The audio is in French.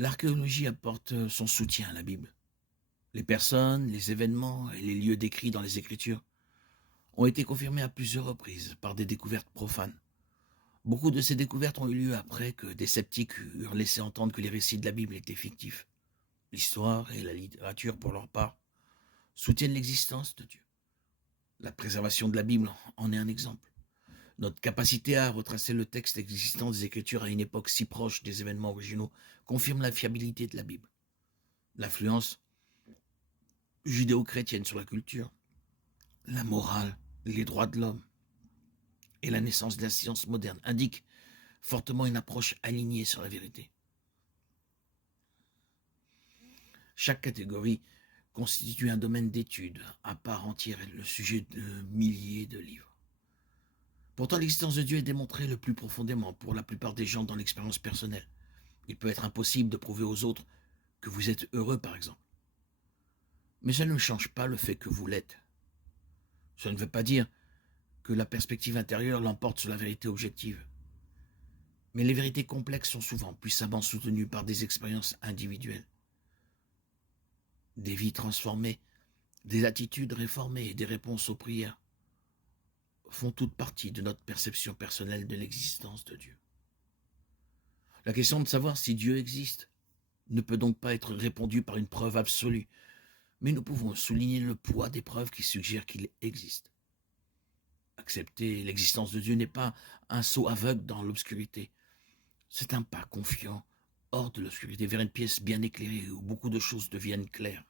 L'archéologie apporte son soutien à la Bible. Les personnes, les événements et les lieux décrits dans les Écritures ont été confirmés à plusieurs reprises par des découvertes profanes. Beaucoup de ces découvertes ont eu lieu après que des sceptiques eurent laissé entendre que les récits de la Bible étaient fictifs. L'histoire et la littérature, pour leur part, soutiennent l'existence de Dieu. La préservation de la Bible en est un exemple. Notre capacité à retracer le texte existant des Écritures à une époque si proche des événements originaux confirme la fiabilité de la Bible. L'influence judéo-chrétienne sur la culture, la morale, les droits de l'homme et la naissance de la science moderne indiquent fortement une approche alignée sur la vérité. Chaque catégorie constitue un domaine d'étude à part entière et le sujet de milliers de livres. Pourtant, l'existence de Dieu est démontrée le plus profondément pour la plupart des gens dans l'expérience personnelle. Il peut être impossible de prouver aux autres que vous êtes heureux, par exemple. Mais ça ne change pas le fait que vous l'êtes. Ça ne veut pas dire que la perspective intérieure l'emporte sur la vérité objective. Mais les vérités complexes sont souvent puissamment soutenues par des expériences individuelles. Des vies transformées, des attitudes réformées et des réponses aux prières font toute partie de notre perception personnelle de l'existence de Dieu. La question de savoir si Dieu existe ne peut donc pas être répondue par une preuve absolue, mais nous pouvons souligner le poids des preuves qui suggèrent qu'il existe. Accepter l'existence de Dieu n'est pas un saut aveugle dans l'obscurité, c'est un pas confiant hors de l'obscurité vers une pièce bien éclairée où beaucoup de choses deviennent claires.